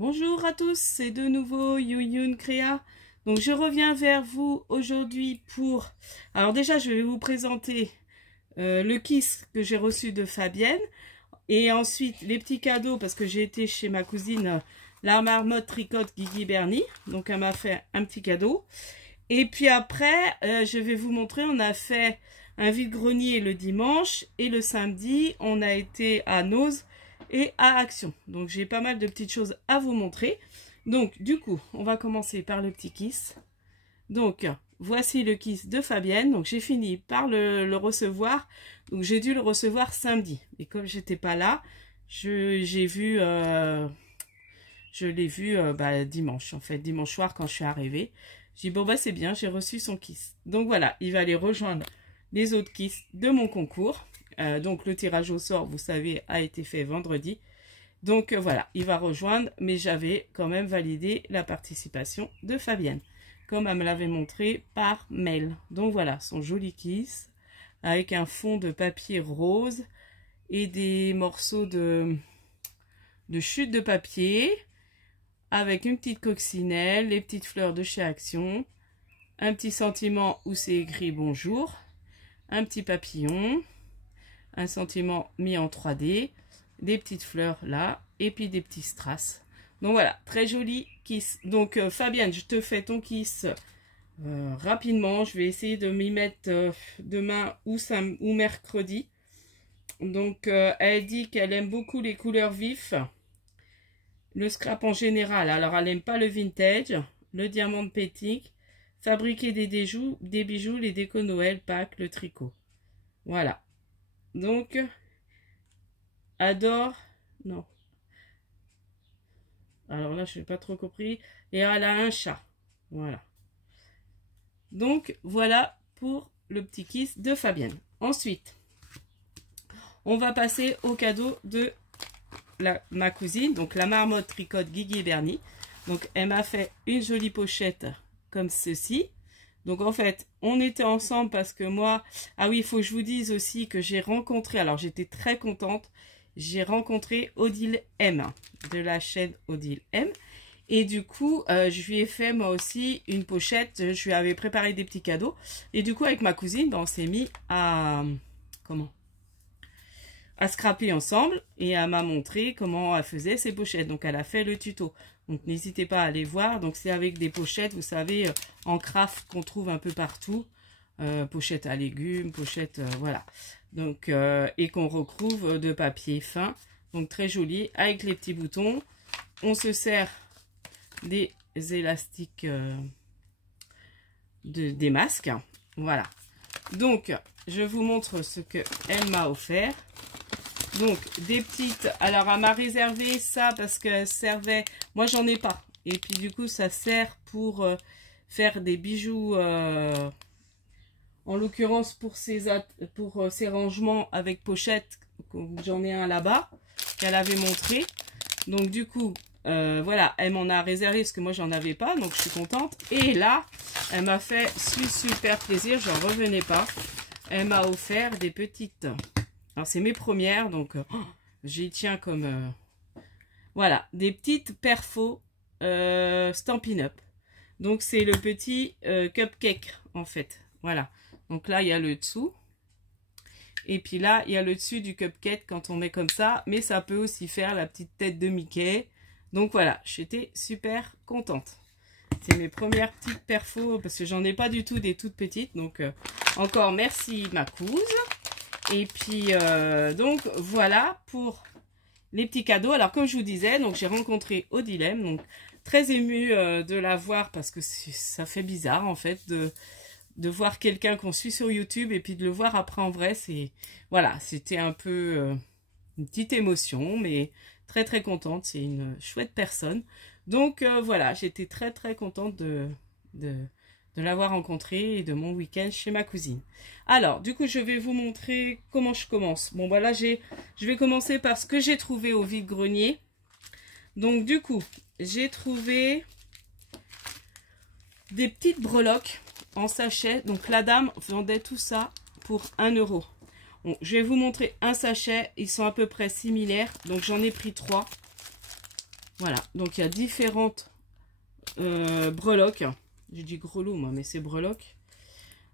Bonjour à tous, c'est de nouveau Youyun Créa. Donc je reviens vers vous aujourd'hui pour... Alors déjà je vais vous présenter le kiss que j'ai reçu de Fabienne. Et ensuite les petits cadeaux parce que j'ai été chez ma cousine la marmotte tricote Guigui Bernie. Donc elle m'a fait un petit cadeau. Et puis après je vais vous montrer, on a fait un vide-grenier le dimanche. Et le samedi on a été à Noz et à Action. Donc j'ai pas mal de petites choses à vous montrer. Donc du coup on va commencer par le petit kiss. Donc voici le kiss de Fabienne. Donc j'ai fini par le recevoir. Donc j'ai dû le recevoir samedi. Et comme j'étais pas là, je l'ai vu dimanche. En fait dimanche soir quand je suis arrivée. J'ai dit bon bah c'est bien, j'ai reçu son kiss. Donc voilà, il va aller rejoindre les autres kiss de mon concours. Donc le tirage au sort, vous savez, a été fait vendredi. Donc voilà, il va rejoindre, mais j'avais quand même validé la participation de Fabienne, comme elle me l'avait montré par mail. Donc voilà, son joli kiss, avec un fond de papier rose et des morceaux de chute de papier, avec une petite coccinelle, les petites fleurs de chez Action, un petit sentiment où c'est écrit bonjour, un petit papillon, un sentiment mis en 3D, des petites fleurs là, et puis des petits strass. Donc voilà, très joli kiss. Donc Fabienne, je te fais ton kiss rapidement. Je vais essayer de m'y mettre demain ou mercredi. Donc elle dit qu'elle aime beaucoup les couleurs vives, le scrap en général. Alors elle n'aime pas le vintage, le diamant de pétique, fabriquer des bijoux, les décos Noël, Pâques, le tricot. Voilà. Donc, adore, non. Alors là, je n'ai pas trop compris. Et elle a un chat. Voilà. Donc, voilà pour le petit kiss de Fabienne. Ensuite, on va passer au cadeau de ma cousine. Donc, la marmotte tricote Guigui Bernie. Donc, elle m'a fait une jolie pochette comme ceci. Donc en fait, on était ensemble parce que moi... Ah oui, il faut que je vous dise aussi que j'ai rencontré... Alors j'étais très contente. J'ai rencontré Odile M. De la chaîne Odile M. Et du coup, je lui ai fait moi aussi une pochette. Je lui avais préparé des petits cadeaux. Et du coup, avec ma cousine, on s'est mis à... Comment ? À scraper ensemble. Et elle m'a montré comment elle faisait ses pochettes. Donc elle a fait le tuto. Donc n'hésitez pas à aller voir. Donc c'est avec des pochettes, vous savez, en craft qu'on trouve un peu partout. Pochettes à légumes, pochettes, voilà. Donc, et qu'on recouvre de papier fin. Donc très joli, avec les petits boutons. On se sert des élastiques des masques. Voilà. Donc, je vous montre ce qu'elle m'a offert. Donc, des petites... Alors, elle m'a réservé ça parce qu'elle servait... Moi, j'en ai pas. Et puis, du coup, ça sert pour faire des bijoux... en l'occurrence, pour ces rangements avec pochette. J'en ai un là-bas, qu'elle avait montré. Donc, du coup, voilà, elle m'en a réservé parce que moi, j'en avais pas. Donc, je suis contente. Et là, elle m'a fait super plaisir. J'en revenais pas. Elle m'a offert des petites... Alors, c'est mes premières, donc j'y tiens comme... voilà, des petites perfos Stampin' Up. Donc, c'est le petit cupcake, en fait. Voilà. Donc là, il y a le dessous. Et puis là, il y a le dessus du cupcake quand on met comme ça. Mais ça peut aussi faire la petite tête de Mickey. Donc voilà, j'étais super contente. C'est mes premières petites perfos, parce que j'en ai pas du tout des toutes petites. Donc, encore merci ma couse. Et puis, donc, voilà pour les petits cadeaux. Alors, comme je vous disais, donc j'ai rencontré Odile M. Donc, très émue de la voir parce que ça fait bizarre, en fait, de voir quelqu'un qu'on suit sur YouTube et puis de le voir après en vrai. Voilà, c'était un peu une petite émotion, mais très, très contente. C'est une chouette personne. Donc, voilà, j'étais très, très contente de l'avoir rencontré et de mon week-end chez ma cousine. Alors, du coup, je vais vous montrer comment je commence. Bon, voilà, je vais commencer par ce que j'ai trouvé au vide-grenier. Donc, du coup, j'ai trouvé des petites breloques en sachet. Donc, la dame vendait tout ça pour 1 €. Bon, je vais vous montrer un sachet. Ils sont à peu près similaires. Donc, j'en ai pris 3. Voilà, donc il y a différentes breloques. J'ai dit grelot moi, mais c'est breloques.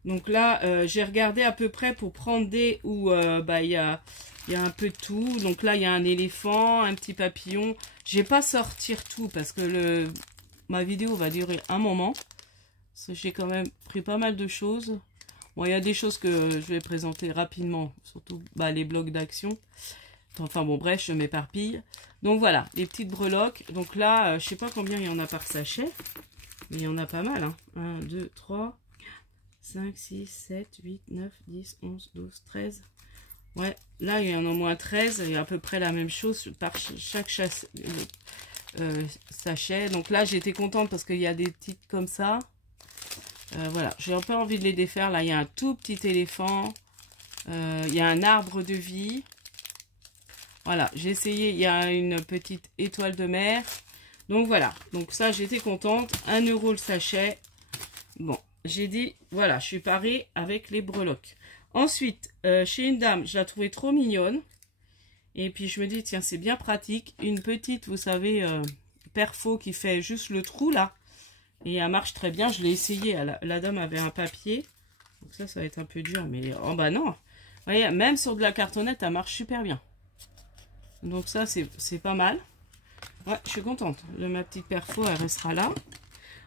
Donc là, j'ai regardé à peu près pour prendre des où bah, il y a un peu de tout. Donc là, il y a un éléphant, un petit papillon. Je vais pas sortir tout parce que ma vidéo va durer un moment. J'ai quand même pris pas mal de choses. Bon, il y a des choses que je vais présenter rapidement, surtout bah, les blocs d'action. Enfin bon, bref, je m'éparpille. Donc voilà, les petites breloques. Donc là, je sais pas combien il y en a par sachet, mais il y en a pas mal. Hein. 1, 2, 3, 5, 6, 7, 8, 9, 10, 11, 12, 13. Ouais, là, il y en a au moins 13. Il y a à peu près la même chose par chaque sachet. Donc là, j'étais contente parce qu'il y a des petites comme ça. Voilà, j'ai un peu envie de les défaire. Là, il y a un tout petit éléphant. Il y a un arbre de vie. Voilà, j'ai essayé. Il y a une petite étoile de mer. Donc voilà, donc ça, j'étais contente. 1 € le sachet. Bon, j'ai dit, voilà, je suis parée avec les breloques. Ensuite, chez une dame, je la trouvais trop mignonne. Et puis, je me dis, tiens, c'est bien pratique. Une petite, vous savez, perfo qui fait juste le trou, là. Et elle marche très bien. Je l'ai essayé. La dame avait un papier. Donc ça va être un peu dur. Mais, oh bah non. Vous voyez, même sur de la cartonnette, elle marche super bien. Donc ça, c'est pas mal. Ouais, je suis contente. Ma petite perfo, elle restera là.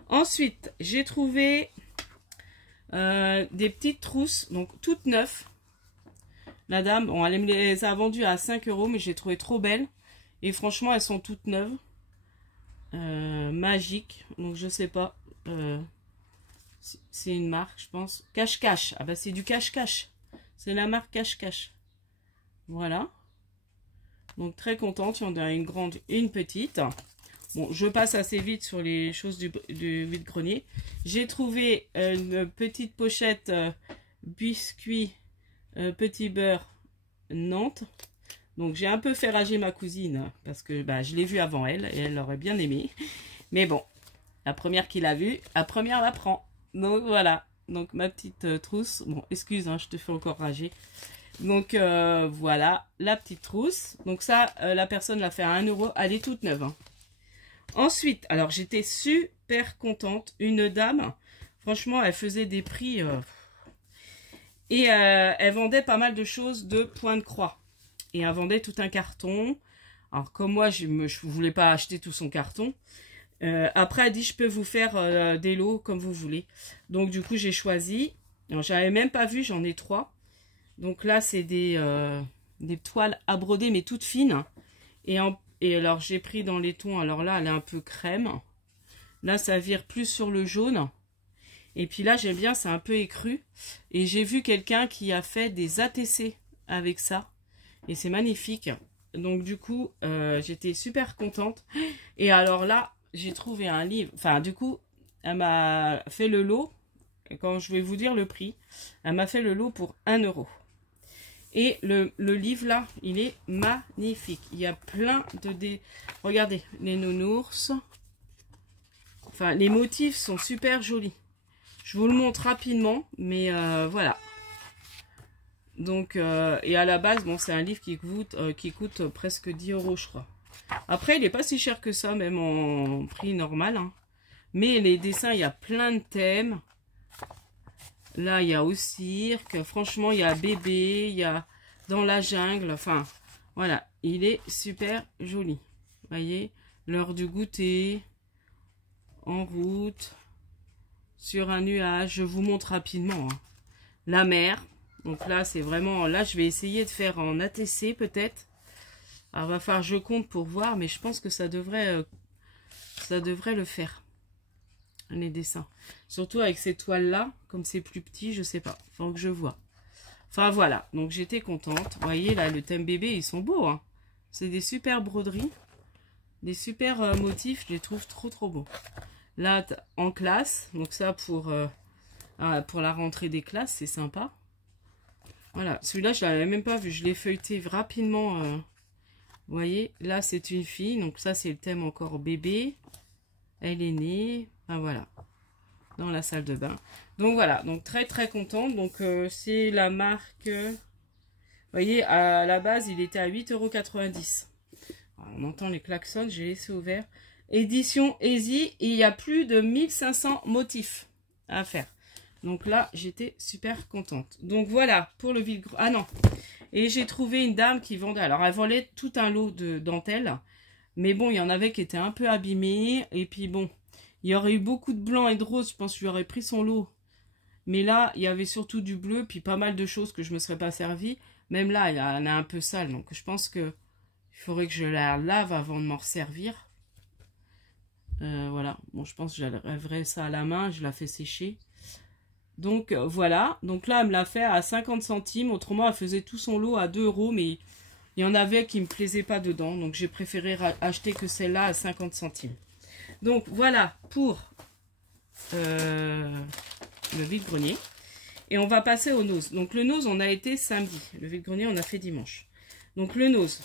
Ensuite, j'ai trouvé des petites trousses, donc toutes neuves. La dame, bon, elle me les a vendues à 5 €, mais j'ai trouvé trop belles. Et franchement, elles sont toutes neuves. Magiques, donc je sais pas. C'est une marque, je pense. Cache-cache. Ah bah c'est du cache-cache. C'est la marque cache-cache. Voilà. Donc très contente, il y en a une grande et une petite. Bon, je passe assez vite sur les choses du vide-grenier. J'ai trouvé une petite pochette biscuit petit beurre Nantes. Donc j'ai un peu fait rager ma cousine parce que bah, je l'ai vue avant elle et elle l'aurait bien aimé. Mais bon, la première qui l'a vue, la première la prend. Donc voilà, donc ma petite trousse. Bon, excuse, hein, je te fais encore rager. Donc voilà, la petite trousse. Donc ça, la personne l'a fait à 1 €. Elle est toute neuve. Hein. Ensuite, alors j'étais super contente. Une dame, franchement, elle faisait des prix. Et elle vendait pas mal de choses de point de croix. Et elle vendait tout un carton. Alors comme moi, je voulais pas acheter tout son carton. Après, elle dit, je peux vous faire des lots comme vous voulez. Donc du coup, j'ai choisi. Alors, j'avais même pas vu, j'en ai 3. Donc là, c'est des toiles à broder, mais toutes fines. Et alors, j'ai pris dans les tons. Alors là, elle est un peu crème. Là, ça vire plus sur le jaune. Et puis là, j'aime bien, c'est un peu écru. Et j'ai vu quelqu'un qui a fait des ATC avec ça. Et c'est magnifique. Donc du coup, j'étais super contente. Et alors là, j'ai trouvé un livre. Enfin, du coup, elle m'a fait le lot. Quand je vais vous dire le prix, elle m'a fait le lot pour 1 €. Et le livre là, il est magnifique. Il y a plein de... Regardez, les nounours. Enfin, les motifs sont super jolis. Je vous le montre rapidement, mais voilà. Donc, et à la base, bon, c'est un livre qui coûte presque 10 €, je crois. Après, il n'est pas si cher que ça, même en prix normal. Hein. Mais les dessins, il y a plein de thèmes. Là, il y a au cirque. Franchement, il y a bébé, il y a dans la jungle. Enfin, voilà, il est super joli. Vous voyez, l'heure du goûter, en route, sur un nuage. Je vous montre rapidement. Hein. La mer. Donc là, c'est vraiment... Là, je vais essayer de faire en ATC, peut-être. Alors, il va falloir que je compte pour voir, mais je pense que ça devrait le faire. Les dessins. Surtout avec ces toiles-là, comme c'est plus petit, je sais pas. Faut que je vois. Enfin, voilà. Donc, j'étais contente. Vous voyez, là, le thème bébé, ils sont beaux. Hein. C'est des super broderies. Des super motifs. Je les trouve trop, trop beaux. Là, en classe. Donc, ça, pour la rentrée des classes, c'est sympa. Voilà. Celui-là, je l'avais même pas vu. Je l'ai feuilleté rapidement. Vous voyez, là, c'est une fille. Donc, ça, c'est le thème encore bébé. Elle est née. Enfin, voilà. Dans la salle de bain. Donc, voilà. Donc, très, très contente. Donc, c'est la marque... vous voyez, à la base, il était à 8,90 €. Alors, on entend les klaxons, j'ai laissé ouvert. Édition Easy, et il y a plus de 1500 motifs à faire. Donc là, j'étais super contente. Donc voilà, pour le vide... Ah non. Et j'ai trouvé une dame qui vendait... Alors, elle vendait tout un lot de dentelles. Mais bon, il y en avait qui étaient un peu abîmés. Et puis bon, il y aurait eu beaucoup de blanc et de rose. Je pense que j'aurais pris son lot. Mais là, il y avait surtout du bleu. Puis pas mal de choses que je ne me serais pas servi. Même là, elle est un peu sale. Donc je pense que il faudrait que je la lave avant de m'en resservir. Voilà, bon, je pense que j'enlèverai ça à la main, je la fais sécher. Donc voilà, donc là elle me l'a fait à 50 centimes, autrement elle faisait tout son lot à 2 €, mais il y en avait qui me plaisaient pas dedans, donc j'ai préféré acheter que celle-là à 50 centimes. Donc voilà pour le vide-grenier. Et on va passer au nose. Donc le nose on a été samedi, le vide-grenier on a fait dimanche. Donc le nose,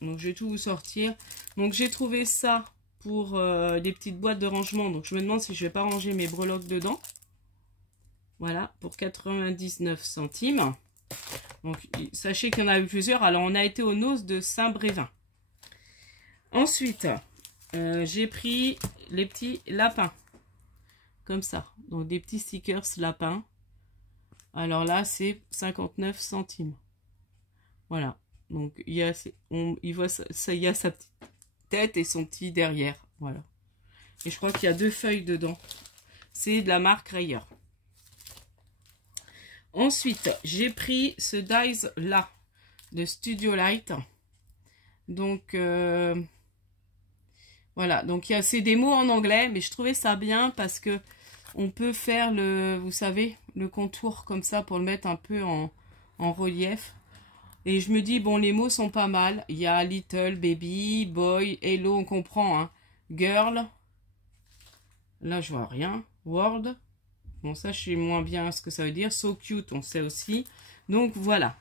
donc je vais tout vous sortir. Donc j'ai trouvé ça pour des petites boîtes de rangement. Donc je me demande si je vais pas ranger mes breloques dedans. Voilà, pour 99 centimes. Donc sachez qu'il y en a eu plusieurs. Alors on a été au nose de Saint-Brévin. Ensuite, j'ai pris les petits lapins. Comme ça. Donc des petits stickers lapins. Alors là, c'est 59 centimes. Voilà. Donc il y a, il voit ça, il y a sa petite tête et son petit derrière, voilà. Et je crois qu'il y a 2 feuilles dedans. C'est de la marque Rayer. Ensuite, j'ai pris ce dies là de Studio Light. Donc voilà, donc c'est des mots en anglais, mais je trouvais ça bien parce que on peut faire le, vous savez, le contour comme ça pour le mettre un peu en relief. Et je me dis, bon, les mots sont pas mal. Il y a little, baby, boy, hello, on comprend, hein. Girl. Là, je vois rien. World. Bon, ça, je sais moins bien ce que ça veut dire. So cute, on sait aussi. Donc, voilà.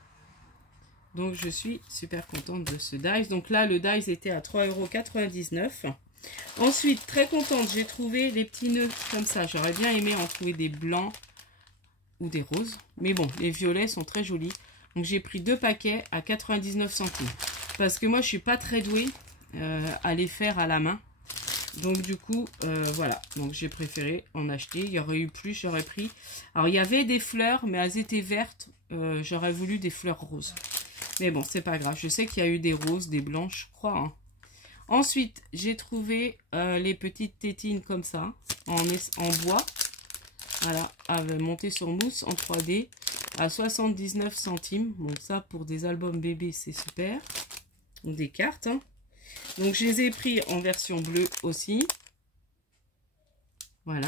Donc, je suis super contente de ce dies. Donc là, le dies était à 3,99 €. Ensuite, très contente, j'ai trouvé les petits nœuds comme ça. J'aurais bien aimé en trouver des blancs ou des roses. Mais bon, les violets sont très jolis. Donc j'ai pris 2 paquets à 99 centimes. Parce que moi je suis pas très douée à les faire à la main. Donc du coup voilà. Donc j'ai préféré en acheter. Il y aurait eu plus, j'aurais pris. Alors il y avait des fleurs, mais elles étaient vertes. J'aurais voulu des fleurs roses. Mais bon, c'est pas grave. Je sais qu'il y a eu des roses, des blanches, je crois. Hein. Ensuite, j'ai trouvé les petites tétines comme ça, en bois. Voilà, monté sur mousse en 3D. À 79 centimes. Donc ça, pour des albums bébés, c'est super. Ou des cartes. Hein. Donc je les ai pris en version bleue aussi. Voilà.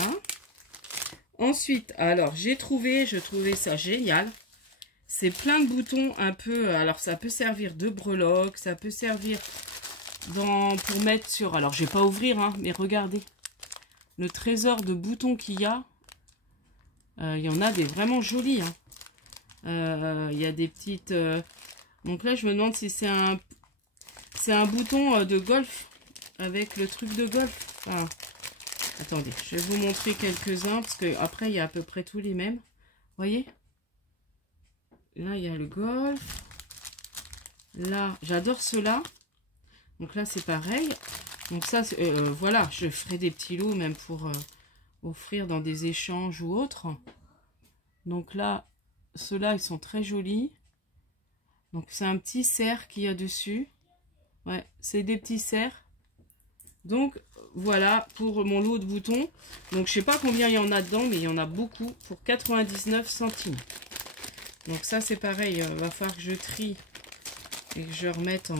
Ensuite, alors je trouvais ça génial. C'est plein de boutons un peu. Alors ça peut servir de breloque. Ça peut servir pour mettre sur. Alors je vais pas ouvrir, hein, mais regardez. Le trésor de boutons qu'il y a. Il y en a des vraiment jolis. Hein. Il y a des petites... Donc là, je me demande si c'est un bouton de golf avec le truc de golf. Enfin, attendez, je vais vous montrer quelques-uns parce que après il y a à peu près tous les mêmes. Vous voyez? Là, il y a le golf. Là, j'adore ceux-là. Donc là, c'est pareil. Donc ça, voilà, je ferai des petits lots même pour offrir dans des échanges ou autres. Donc là... Ceux-là, ils sont très jolis. Donc, c'est un petit cerf qu'il y a dessus. Ouais, c'est des petits cerfs. Donc, voilà pour mon lot de boutons. Donc, je sais pas combien il y en a dedans, mais il y en a beaucoup pour 99 centimes. Donc, ça, c'est pareil. Il va falloir que je trie et que je remette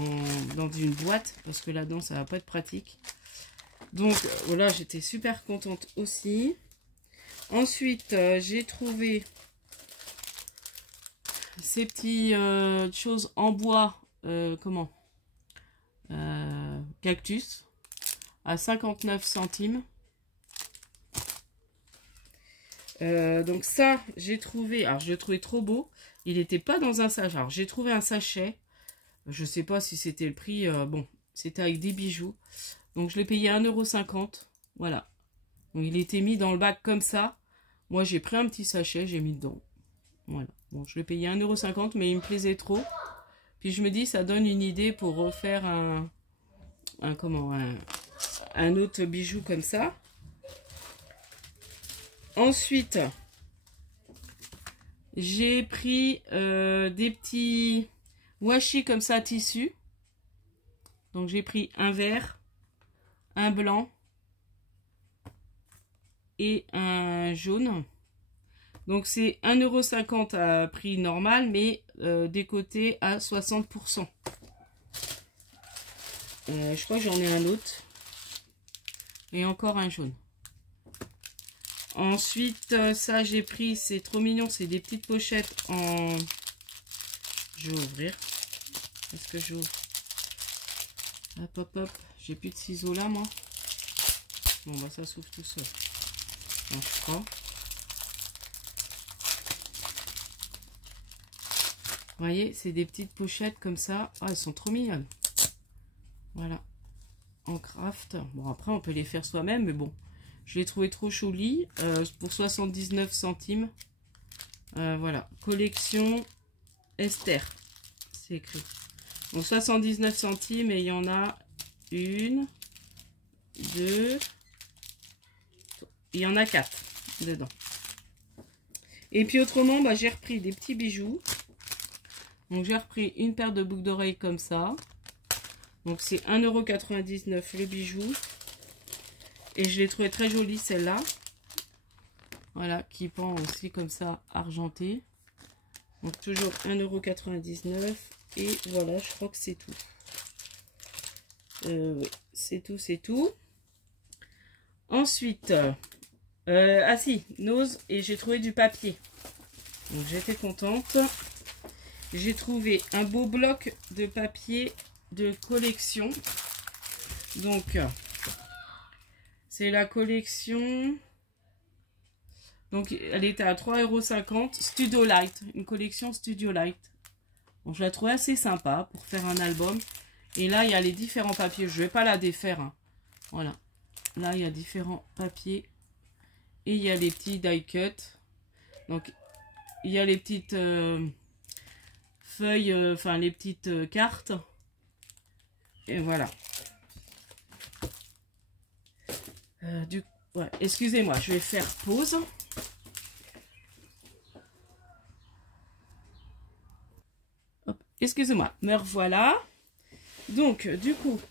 dans une boîte. Parce que là-dedans, ça va pas être pratique. Donc, voilà, j'étais super contente aussi. Ensuite, j'ai trouvé... ces petites choses en bois, cactus, à 59 centimes. Donc ça, j'ai trouvé, alors je l'ai trouvé trop beau. Il n'était pas dans un sachet. Alors j'ai trouvé un sachet. Je sais pas si c'était le prix. Bon, c'était avec des bijoux. Donc je l'ai payé 1,50 €. Voilà. Donc il était mis dans le bac comme ça. Moi j'ai pris un petit sachet, j'ai mis dedans. Voilà. Bon, je l'ai payé 1,50 €, mais il me plaisait trop. Puis je me dis, ça donne une idée pour refaire un autre bijou comme ça. Ensuite, j'ai pris des petits washi comme ça, tissu. Donc j'ai pris un vert, un blanc et un jaune. Donc c'est 1,50 € à prix normal, mais décoté à 60%. Je crois que j'en ai un autre. Et encore un jaune. Ensuite, ça j'ai pris, c'est trop mignon, c'est des petites pochettes en... Je vais ouvrir. Est-ce que j'ouvre? Hop, hop, hop. J'ai plus de ciseaux là, moi. Bon, bah ça s'ouvre tout seul. Donc, je crois. Vous voyez, c'est des petites pochettes comme ça. Ah, elles sont trop mignonnes. Voilà. En craft. Bon, après, on peut les faire soi-même, mais bon. Je l'ai trouvé trop joli. Pour 79 centimes. Voilà. Collection Esther. C'est écrit. Donc, 79 centimes et il y en a une, deux. Il y en a 4 dedans. Et puis autrement, bah, j'ai repris des petits bijoux. Donc j'ai repris une paire de boucles d'oreilles comme ça. Donc c'est 1,99 € le bijou. Et je l'ai trouvé très jolie celle-là. Voilà, qui pend aussi comme ça, argenté. Donc toujours 1,99 €. Et voilà, je crois que c'est tout. Oui, c'est tout, c'est tout. Ensuite, ah si, Nose, et j'ai trouvé du papier. Donc j'étais contente. J'ai trouvé un beau bloc de papier de collection. Donc, c'est la collection. Donc, elle était à 3,50 €. Studio Light. Une collection Studio Light. Bon, je la trouve assez sympa pour faire un album. Et là, il y a les différents papiers. Je ne vais pas la défaire. Hein. Voilà. Là, il y a différents papiers. Et il y a les petits die cut. Donc, il y a les petites feuilles, enfin les petites cartes. Et voilà. Ouais, excusez-moi, je vais faire pause. Excusez-moi, me revoilà. Donc, du coup,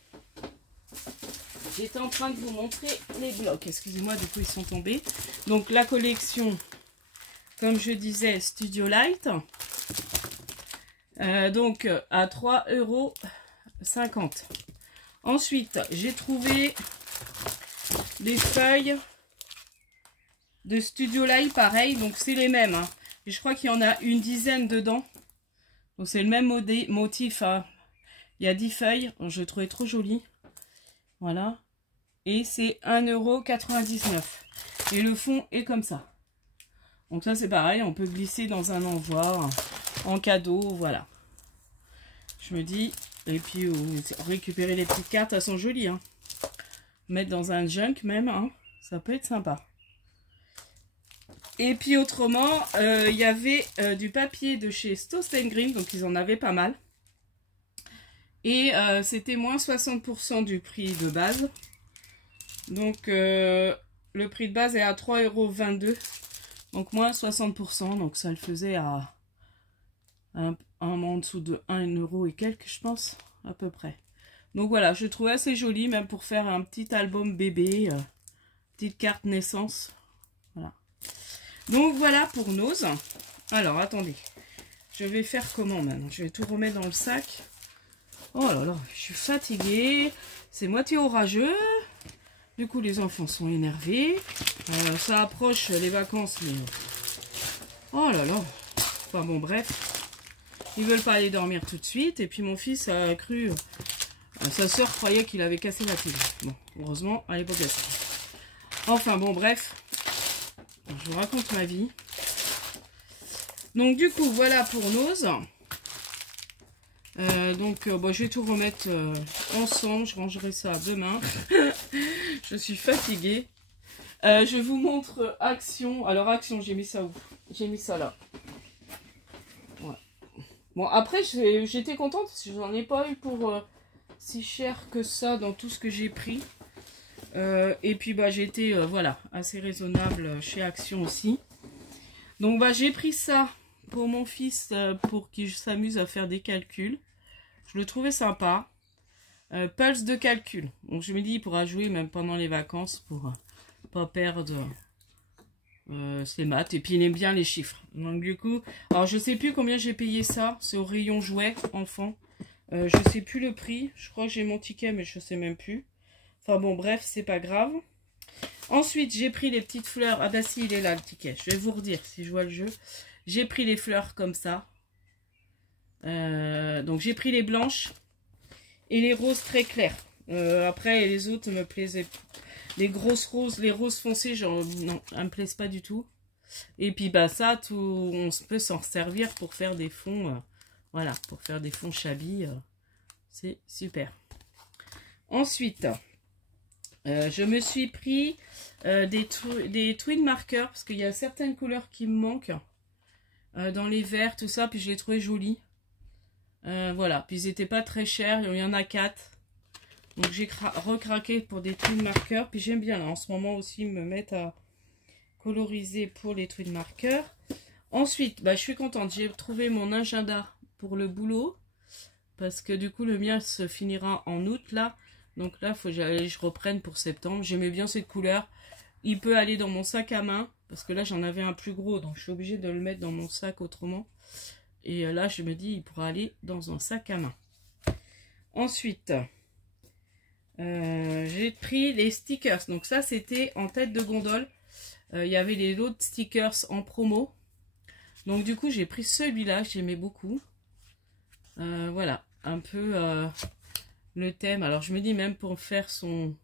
j'étais en train de vous montrer les blocs. Excusez-moi, du coup, ils sont tombés. Donc, la collection, comme je disais, Studio Light. Donc, à 3,50 €. Ensuite, j'ai trouvé des feuilles de Studio Light, pareil. Donc, c'est les mêmes. Hein. Et je crois qu'il y en a une dizaine dedans. Donc, c'est le même motif. Hein. Il y a 10 feuilles. Je le trouvais trop joli. Voilà. Et c'est 1,99 €. Et le fond est comme ça. Donc, ça, c'est pareil. On peut glisser dans un envoi, en cadeau. Voilà. Je me dis. Et puis, récupérer les petites cartes. Elles sont jolies. Hein. Mettre dans un junk même. Hein. Ça peut être sympa. Et puis autrement, il y avait du papier de chez Stoss & Green, donc ils en avaient pas mal. Et c'était moins 60% du prix de base. Donc le prix de base est à 3,22 €, donc moins 60%, donc ça le faisait à en dessous de 1 € et quelques, je pense, à peu près. Donc voilà, je trouvais assez joli, même pour faire un petit album bébé, petite carte naissance. Voilà. Donc voilà pour Nose. Alors attendez, je vais faire comment maintenant? Je vais tout remettre dans le sac. Oh là là, je suis fatiguée. C'est moitié orageux. Du coup les enfants sont énervés. Ça approche les vacances, mais... Oh là là. Enfin bon bref. Ils veulent pas aller dormir tout de suite. Et puis mon fils a cru... sa soeur croyait qu'il avait cassé la télé. Bon, heureusement, elle n'est pas cassée. Enfin bon bref. Je vous raconte ma vie. Donc du coup, voilà pour Nose. Bon, je vais tout remettre ensemble. Je rangerai ça demain. Je suis fatiguée. Je vous montre Action. Alors Action, j'ai mis ça où? J'ai mis ça là. Ouais. Bon, après, j'étais contente parce que j'en ai pas eu pour si cher que ça dans tout ce que j'ai pris. Et puis bah j'ai été voilà, assez raisonnable chez Action aussi. Donc bah j'ai pris ça pour mon fils pour qu'il s'amuse à faire des calculs. Je le trouvais sympa. Pulse de calcul. Donc je me dis il pourra jouer même pendant les vacances pour pas perdre ses maths. Et puis il aime bien les chiffres. Donc du coup, alors je sais plus combien j'ai payé ça. C'est au rayon jouets enfant. Je sais plus le prix. Je crois que j'ai mon ticket mais je sais même plus. Enfin bon bref, c'est pas grave. Ensuite j'ai pris les petites fleurs. Ah bah si, il est là le ticket. Je vais vous redire si je vois le jeu. J'ai pris les fleurs comme ça. Donc j'ai pris les blanches et les roses très claires. Après les autres me plaisaient. Les grosses roses, les roses foncées, genre non, elles me plaisent pas du tout. Et puis bah ça, tout, on peut s'en servir pour faire des fonds. Voilà, pour faire des fonds shabby. C'est super. Ensuite, je me suis pris des twin markers parce qu'il y a certaines couleurs qui me manquent. Dans les verts, tout ça, puis je les trouvais jolis. Voilà, puis ils n'étaient pas très chers, il y en a 4. Donc j'ai recraqué pour des twin markers. Puis j'aime bien là, en ce moment aussi me mettre à coloriser pour les twin markers. Ensuite, bah, je suis contente, j'ai trouvé mon agenda pour le boulot. Parce que du coup le mien se finira en août là. Donc là il faut que je reprenne pour septembre. J'aimais bien cette couleur. Il peut aller dans mon sac à main. Parce que là j'en avais un plus gros. Donc je suis obligée de le mettre dans mon sac autrement. Et là je me dis il pourra aller dans un sac à main. Ensuite... j'ai pris les stickers. Donc ça c'était en tête de gondole. Il y avait les autres stickers en promo. Donc du coup j'ai pris celui-là. J'aimais beaucoup. Voilà. Un peu le thème. Alors je me dis même pour faire son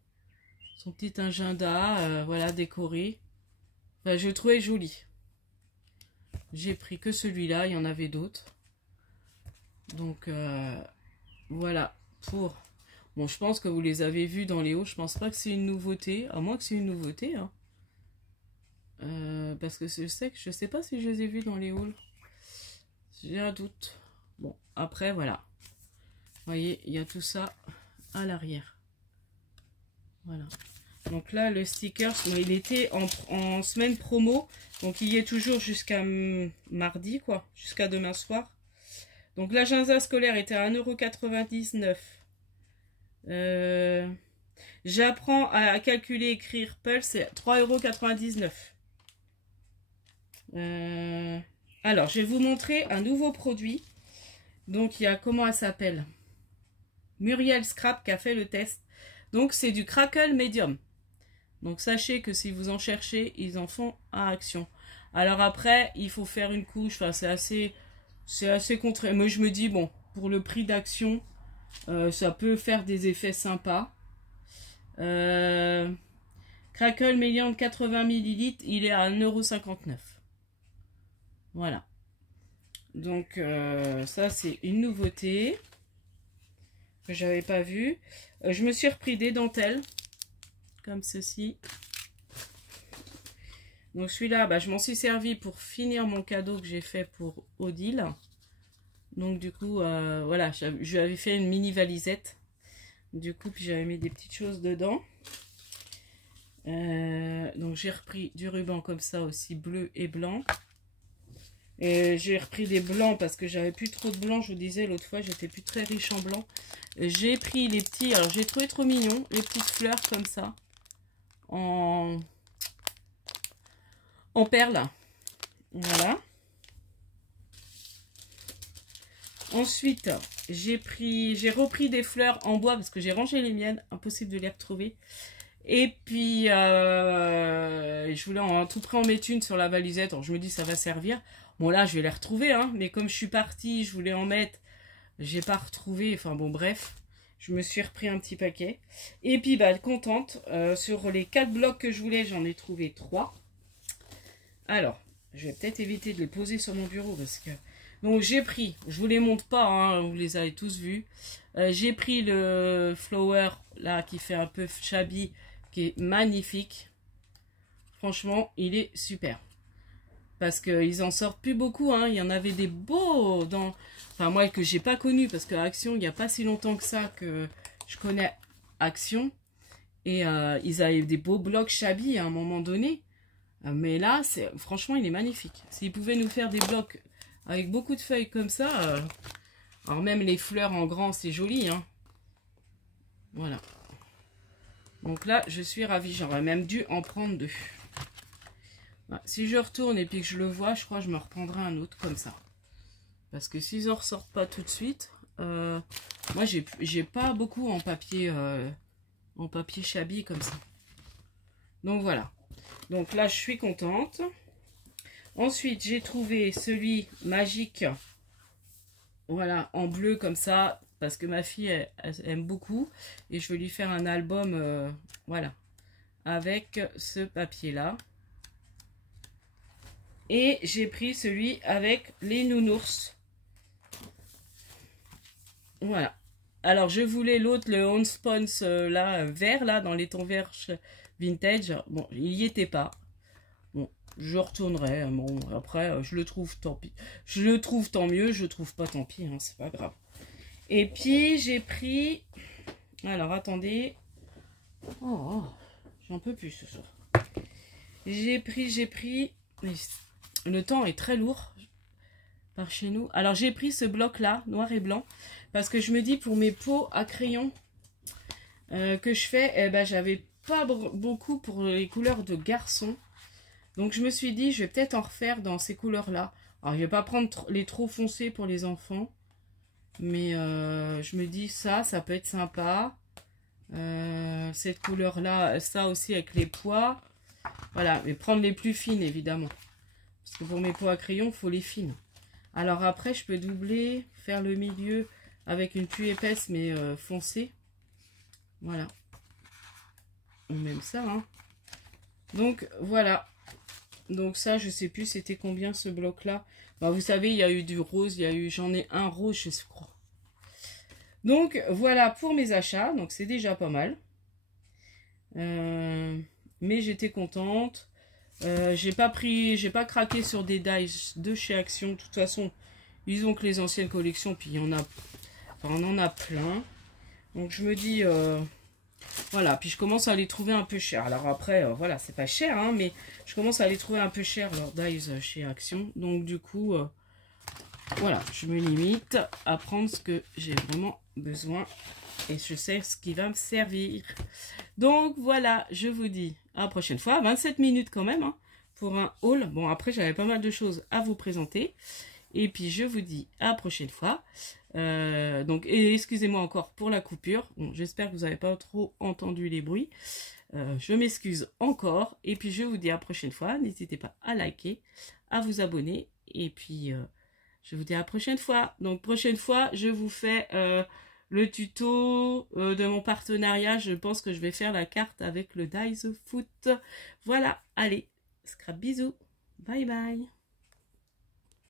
petit agenda. Voilà, décoré. Enfin, je le trouvais joli. J'ai pris que celui-là. Il y en avait d'autres. Donc voilà. Pour... Bon, je pense que vous les avez vus dans les hauts. Je pense pas que c'est une nouveauté. À moins que c'est une nouveauté. Hein. Parce que je sais pas si je les ai vus dans les hauls. J'ai un doute. Bon, après, voilà. Vous voyez, il y a tout ça à l'arrière. Voilà. Donc là, le sticker, il était en semaine promo. Donc, il y est toujours jusqu'à mardi, quoi. Jusqu'à demain soir. Donc, l'agenda scolaire était à 1,99 €. J'apprends à calculer, écrire Pulse, c'est 3,99 €. Alors, je vais vous montrer un nouveau produit. Donc, il y a, comment elle s'appelle? Muriel Scrap qui a fait le test. Donc, c'est du Crackle Medium. Donc, sachez que si vous en cherchez, ils en font à Action. Alors après, il faut faire une couche. Enfin, c'est assez contraire. Moi, je me dis, bon, pour le prix d'Action, ça peut faire des effets sympas. Crackle Medium 80 ml, il est à 1,59 €. Voilà. Donc, ça, c'est une nouveauté que j'avais pas vue. Je me suis repris des dentelles, comme ceci. Donc, celui-là, bah, je m'en suis servi pour finir mon cadeau que j'ai fait pour Odile. Donc, du coup, voilà, je lui avais fait une mini valisette. Du coup, puis j'avais mis des petites choses dedans. Donc, j'ai repris du ruban comme ça aussi, bleu et blanc. Et j'ai repris des blancs parce que j'avais plus trop de blanc. Je vous disais l'autre fois, j'étais plus très riche en blanc. J'ai pris les petits, alors j'ai trouvé trop mignon, les petites fleurs comme ça, en perles. Voilà. Ensuite, j'ai repris des fleurs en bois parce que j'ai rangé les miennes, impossible de les retrouver. Et puis, je voulais en tout près en mettre une sur la valisette. Alors, je me dis, ça va servir. Bon, là, je vais les retrouver, hein. Mais comme je suis partie, je voulais en mettre. J'ai pas retrouvé. Enfin, bon, bref. Je me suis repris un petit paquet. Et puis, bah, contente. Sur les 4 blocs que je voulais, j'en ai trouvé 3. Alors, je vais peut-être éviter de les poser sur mon bureau parce que... Donc, j'ai pris. Je vous les montre pas, hein. Vous les avez tous vus. J'ai pris le flower, là, qui fait un peu shabby, qui est magnifique. Franchement, il est super. Parce qu'ils en sortent plus beaucoup, hein. Il y en avait des beaux dans... Enfin, moi, que j'ai pas connu, parce qu'à Action, il n'y a pas si longtemps que ça je connais Action. Et ils avaient des beaux blocs Shabby à un moment donné. Mais là, franchement, il est magnifique. S'ils pouvaient nous faire des blocs avec beaucoup de feuilles comme ça. Alors même les fleurs en grand, c'est joli. Hein. Voilà. Donc là, je suis ravie. J'aurais même dû en prendre 2. Voilà. Si je retourne et puis que je le vois, je crois que je me reprendrai un autre comme ça. Parce que s'ils en ressortent pas tout de suite, moi, j'ai pas beaucoup en papier Shabby comme ça. Donc voilà. Donc là, je suis contente. Ensuite, j'ai trouvé celui magique. Voilà, en bleu comme ça. Parce que ma fille, elle aime beaucoup. Et je vais lui faire un album, voilà. Avec ce papier-là. Et j'ai pris celui avec les nounours. Voilà. Alors, je voulais l'autre, le Homespun, là, vert, là, dans les tons verts vintage. Bon, il n'y était pas. Bon, je retournerai. Bon, après, je le trouve, tant pis. Je le trouve, tant mieux. Je le trouve pas, tant pis. Hein, c'est pas grave. Et puis, j'ai pris... Alors, attendez. Oh, j'en peux plus ce soir. J'ai pris... Le temps est très lourd par chez nous. Alors, j'ai pris ce bloc-là, noir et blanc. Parce que je me dis, pour mes pots à crayon que je fais, eh ben, j'avais pas beaucoup pour les couleurs de garçon. Donc, je me suis dit, je vais peut-être en refaire dans ces couleurs-là. Alors, je vais pas prendre les trop foncés pour les enfants. Mais je me dis, ça peut être sympa. Cette couleur-là, ça aussi avec les pois. Voilà, mais prendre les plus fines, évidemment. Parce que pour mes pots à crayon, il faut les fines. Alors après, je peux doubler, faire le milieu avec une plus épaisse, mais foncée. Voilà. Même ça, hein. Donc, voilà. Donc ça, je sais plus c'était combien ce bloc-là. Bah, vous savez, il y a eu du rose, j'en ai un rose, je crois. Donc, voilà pour mes achats. Donc, c'est déjà pas mal. Mais j'étais contente. J'ai pas craqué sur des dies de chez Action. De toute façon, ils ont que les anciennes collections, puis il y en a, enfin, on en a plein. Donc je me dis, voilà, puis je commence à les trouver un peu chers. Alors après, voilà, c'est pas cher, hein, mais je commence à les trouver un peu chers, leurs dies chez Action. Donc du coup, voilà, je me limite à prendre ce que j'ai vraiment besoin. Et je sais ce qui va me servir. Donc voilà, je vous dis à la prochaine fois. 27 minutes quand même, hein, pour un haul. Bon, après, j'avais pas mal de choses à vous présenter. Et puis, je vous dis à la prochaine fois. Donc, excusez-moi encore pour la coupure. Bon, j'espère que vous n'avez pas trop entendu les bruits. Je m'excuse encore. Et puis, je vous dis à la prochaine fois. N'hésitez pas à liker, à vous abonner. Et puis, je vous dis à la prochaine fois. Donc, prochaine fois, je vous fais... le tuto de mon partenariat, je pense que je vais faire la carte avec le Dies Foot. Voilà, allez, scrap bisous, bye bye.